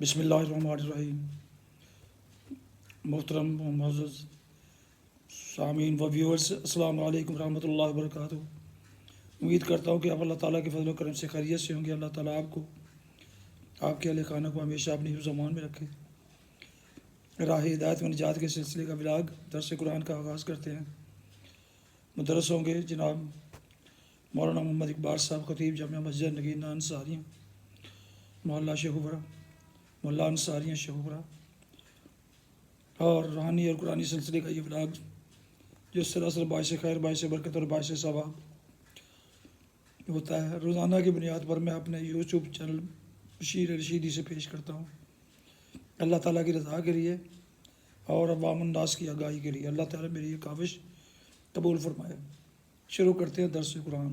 بسم اللہ الرحمن الرحیم۔ محترم و معزز سامعین و ویورز، السلام علیکم ورحمۃ اللہ وبرکاتہ۔ امید کرتا ہوں کہ آپ اللہ تعالیٰ کے فضل و کرم سے خیریت سے ہوں گے۔ اللہ تعالیٰ آپ کو، آپ کے اہل خانہ کو ہمیشہ اپنی حفظ و امان میں رکھے۔ راہ ہدایت و نجات کے سلسلے کا ولاگ درس قرآن کا آغاز کرتے ہیں۔ مدرس ہوں گے جناب مولانا محمد اقبال صاحب، خطیب جامعہ مسجد نگینہ انصاریہ، محلہ شیخوپورہ، محلہ انصاریہ شیخوپورہ، اور روحانی اور قرآنی سلسلے کا یہ ولاگ جو سراسر باعث خیر، باعث برکت اور باعث ثواب ہوتا ہے، روزانہ کی بنیاد پر میں اپنے یوٹیوب چینل بشیر رشیدی سے پیش کرتا ہوں، اللہ تعالیٰ کی رضا کے لیے اور عوام الناس کی آگاہی کے لیے۔ اللہ تعالیٰ میری یہ کاوش قبول فرمائے۔ شروع کرتے ہیں درس قرآن۔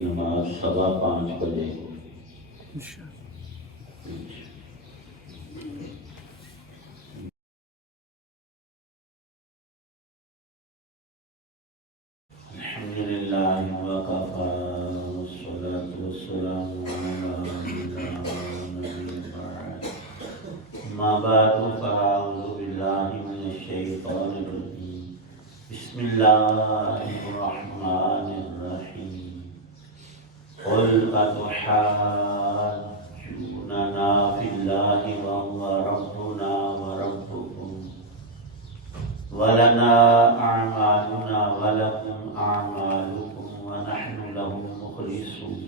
نماز 5:15 بجے۔ الحمدللہ وکفی والصلاة والسلام علی من لا نبی بعد۔ اما بعد فاعوذ باللہ من الشیطان الرجیم۔ بسم اللہ الرحمن الرحیم۔ قل اتحاجوننا فی اللہ وهو ربنا وربکم ولنا اعمالنا ولکم اعمالکم ونحن له مخلصون۔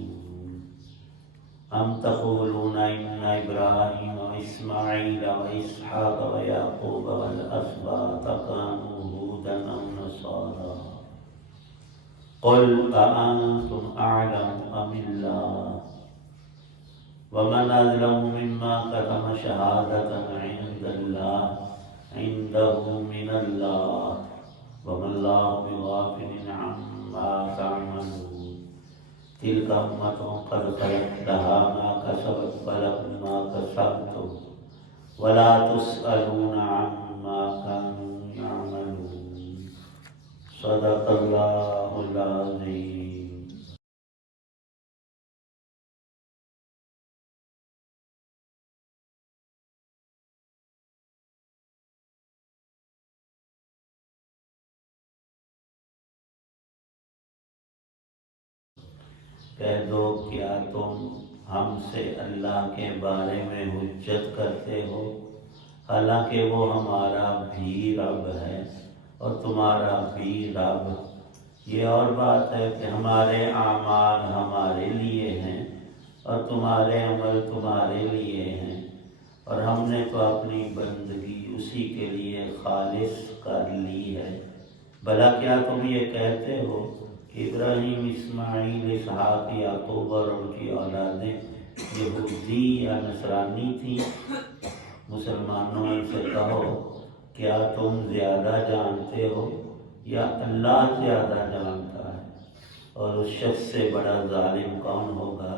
ام تقولون ان ابراہیم واسماعیل واسحاق ویعقوب والاسباط كانوا هودا او نصارا قل أأنتم أعلم أم الله ومن أظلم مما كتم شهادة عنده من الله وما الله بغافل عما تعملون۔ تلك أمة قد خلت لها ما كسبت ولكم ما كسبتم ولا تسألون عما كانوا يعملون۔ صدق اللہ العظیم۔ کہہ دو کیا تم ہم سے اللہ کے بارے میں حجت کرتے ہو، حالانکہ وہ ہمارا بھی رب ہے اور تمہارا بھی رب۔ یہ اور بات ہے کہ ہمارے اعمال ہمارے لیے ہیں اور تمہارے عمل تمہارے لیے ہیں، اور ہم نے تو اپنی بندگی اسی کے لیے خالص کر لی ہے۔ بھلا کیا تم یہ کہتے ہو کہ ابراہیم، اسماعیل، اسحاق، یعقوب اور ان کی اولادیں یہودی یا نصرانی تھیں؟ مسلمانوں ان سے کہو، کیا تم زیادہ جانتے ہو یا اللہ زیادہ جانتا ہے؟ اور اس شخص سے بڑا ظالم کون ہوگا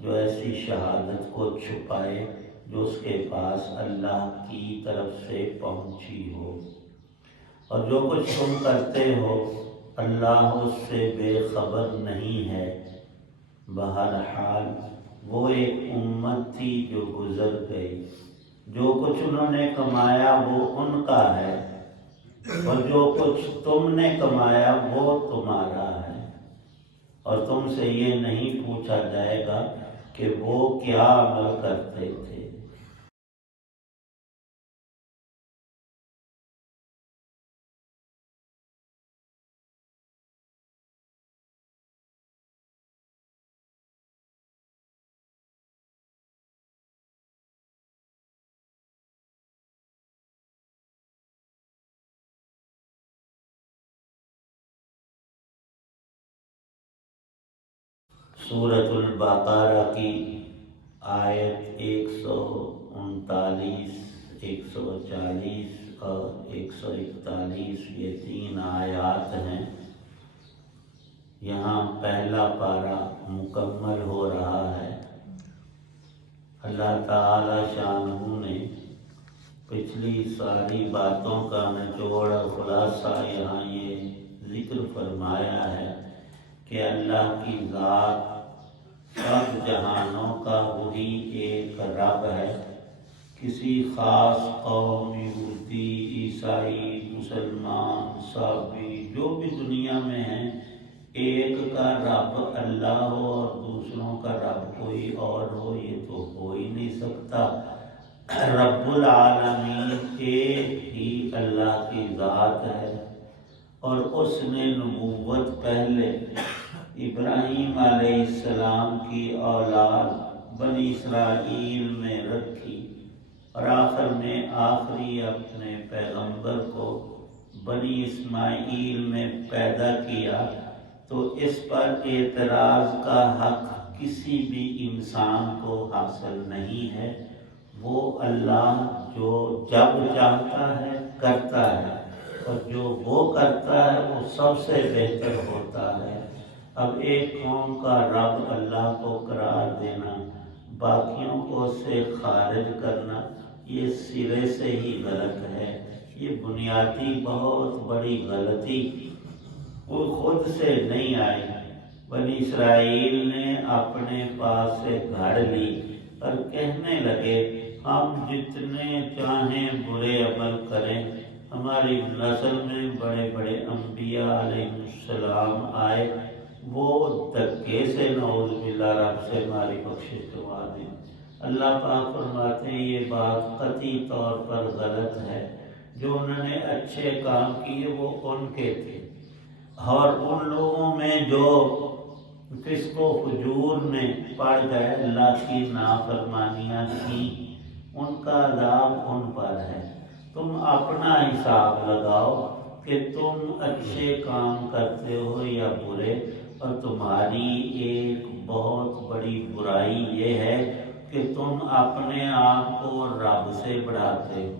جو ایسی شہادت کو چھپائے جو اس کے پاس اللہ کی طرف سے پہنچی ہو؟ اور جو کچھ تم کرتے ہو اللہ اس سے بے خبر نہیں ہے۔ بہرحال وہ ایک امت تھی جو گزر گئی، جو کچھ انہوں نے کمایا وہ ان کا ہے اور جو کچھ تم نے کمایا وہ تمہارا ہے، اور تم سے یہ نہیں پوچھا جائے گا کہ وہ کیا عمل کرتے تھے۔ سورۃ البقرہ کی آیت 139، 140 اور 141، یہ 3 آیات ہیں۔ یہاں پہلا پارہ مکمل ہو رہا ہے۔ اللہ تعالی شانہ نے پچھلی ساری باتوں کا نچوڑ اور خلاصہ یہاں یہ ذکر فرمایا ہے کہ اللہ کی ذات سب جہانوں کا وہی ایک رب ہے. کسی خاص قوم، یہودی، عیسائی، مسلمان، صابی، جو بھی دنیا میں ہیں، ایک کا رب اللہ ہو اور دوسروں کا رب کوئی اور ہو، یہ تو ہو ہی نہیں سکتا. رب العالمین ایک ہی اللہ کی ذات ہے، اور اس نے نبوت پہلے ابراہیم علیہ السلام کی اولاد بنی اسرائیل میں رکھی، اور آخر میں آخری اپنے پیغمبر کو بنی اسماعیل میں پیدا کیا. تو اس پر اعتراض کا حق کسی بھی انسان کو حاصل نہیں ہے. وہ اللہ جو جب چاہتا ہے کرتا ہے، اور جو وہ کرتا ہے وہ سب سے بہتر ہوتا ہے. اب ایک قوم کا رب اللہ کو قرار دینا، باقیوں کو اس سے خارج کرنا، یہ سرے سے ہی غلط ہے. یہ بنیادی بہت بڑی غلطی وہ خود سے نہیں آئی. بنی اسرائیل نے اپنے پاس سے گھڑ لی اور کہنے لگے ہم جتنے چاہیں برے عمل کریں. ہماری نسل میں بڑے بڑے انبیاء علیہ السلام آئے، وہ دھکے سے نعوذ باللہ رب سے ہماری بخشش کروا دیں. اللہ پاک فرماتے ہیں یہ بات قطعی طور پر غلط ہے. جو انہوں نے اچھے کام کیے وہ ان کے تھے، اور ان لوگوں میں جو فسق و فجور میں پڑ گئے، اللہ کی نافرمانیاں کی، ان کا عذاب ان پر ہے. تم اپنا حساب لگاؤ کہ تم اچھے کام کرتے ہو یا برے. اور تمہاری ایک بہت بڑی برائی یہ ہے کہ تم اپنے آپ کو رب سے بڑھاتے ہو،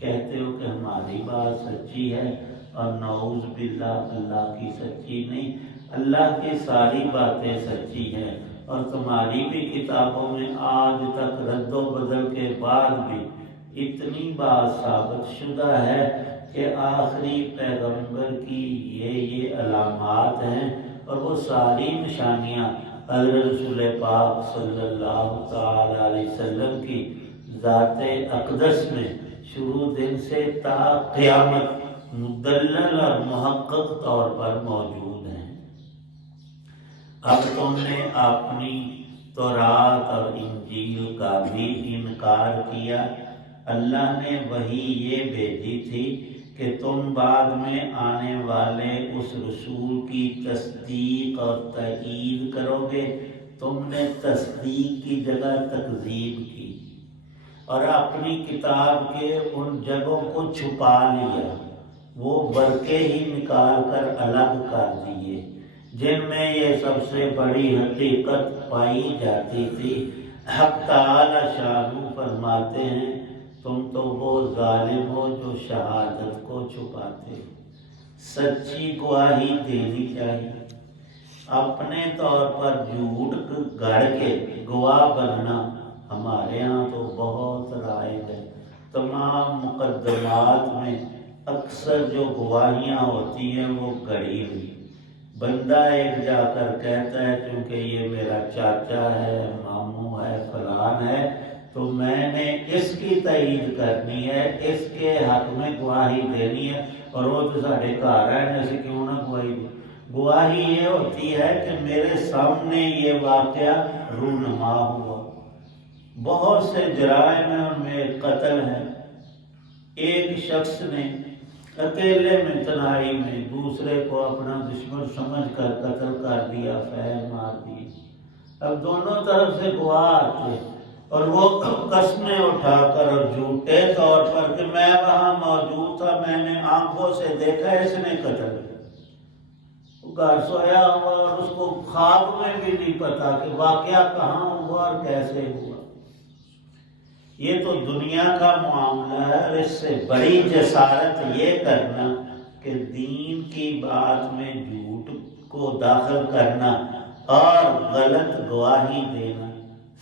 کہتے ہو کہ ہماری بات سچی ہے، اور نعوذ باللہ اللہ کی سچی نہیں. اللہ کی ساری باتیں سچی ہیں، اور تمہاری بھی کتابوں میں آج تک رد و بدل کے بعد بھی اتنی بات ثابت شدہ ہے کہ آخری پیغمبر کی یہ علامات ہیں، اور وہ ساری نشانیاں حضرت رسول پاک صلی اللہ تعالی علیہ وسلم کی ذات اقدس میں شروع دن سے تا قیامت مدلل اور محقق طور پر موجود ہیں. اب تم نے اپنی تورات اور انجیل کا بھی انکار کیا. اللہ نے وحی یہ بھیجی تھی کہ تم بعد میں آنے والے اس رسول کی تصدیق اور تائید کرو گے. تم نے تصدیق کی جگہ تکذیب کی، اور اپنی کتاب کے ان جگہوں کو چھپا لیا، وہ برقے ہی نکال کر الگ کر دیے جن میں یہ سب سے بڑی حقیقت پائی جاتی تھی. حق تعالی شانہ فرماتے ہیں تم تو وہ ظالم ہو جو شہادت کو چھپاتے ہو. سچی گواہی دینی چاہیے. اپنے طور پر جھوٹ گڑھ کے گواہ بننا ہمارے ہاں تو بہت رائج ہے. تمام مقدمات میں اکثر جو گواہیاں ہوتی ہیں وہ گڑھی ہوئی. بندہ ایک جا کر کہتا ہے چونکہ یہ میرا چاچا ہے، ماموں ہے، فلان ہے، تو میں نے اس کی تائید کرنی ہے، اس کے حق میں گواہی دینی ہے، اور وہ تو ساڑھے گھر ہے، ایسے کیوں نہ گواہی دے. گواہی یہ ہوتی ہے کہ میرے سامنے یہ واقعہ رونما ہوا. بہت سے جرائم ہیں، ان میں قتل ہے. ایک شخص نے اکیلے میں تنہائی میں دوسرے کو اپنا دشمن سمجھ کر قتل کر دیا، فیر مار دی. اب دونوں طرف سے گواہ آتے اور وہ قسمیں اٹھا کر اور جھوٹے طور پر کہ میں وہاں موجود تھا، میں نے آنکھوں سے دیکھا اس نے قتل کیا. گھر سویا ہوا اور اس کو خواب میں بھی نہیں پتا کہ واقعہ کہاں ہوا اور کیسے ہوا. یہ تو دنیا کا معاملہ ہے. اور اس سے بڑی جسارت یہ کرنا کہ دین کی بات میں جھوٹ کو داخل کرنا اور غلط گواہی دینا.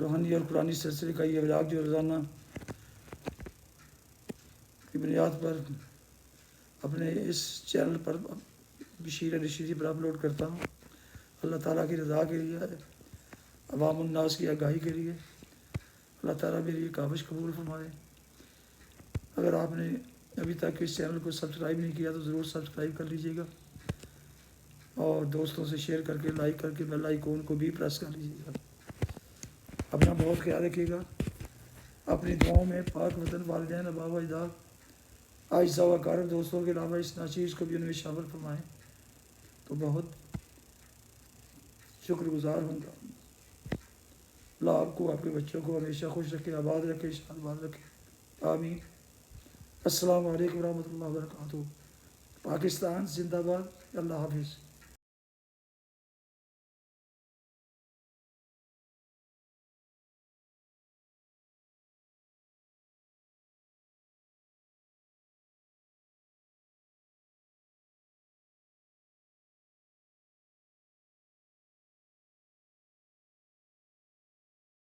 روحانی اور قرآنی سلسلے کا یہ ولاگ جو روزانہ کی بنیاد پر اپنے اس چینل پر بشیر علی شیری پر اپلوڈ کرتا ہوں، اللہ تعالیٰ کی رضا کے لیے، عوام الناس کی آگاہی کے لیے، اللہ تعالیٰ میری یہ کاوش قبول فرمائے۔ اگر آپ نے ابھی تک اس چینل کو سبسکرائب نہیں کیا تو ضرور سبسکرائب کر لیجیے گا، اور دوستوں سے شیئر کر کے لائک کر کے بیل آئیکن کو بھی پریس کر لیجیے گا۔ اپنا بہت خیال رکھیے گا، اپنی دعاؤں میں پاک وطن، والدین، آباء و اجداد، اعزاء و اقارب، دوستوں کے علاوہ اس ناچیز کو بھی ان میں شامل فرمائیں تو بہت شکر گزار ہوں گا۔ اللہ آپ کو، آپ کے بچوں کو ہمیشہ خوش رکھے، آباد رکھے، شاد باد رکھے، آمین۔ السلام علیکم ورحمۃ اللہ وبرکاتہ۔ پاکستان زندہ باد۔ اللہ حافظ۔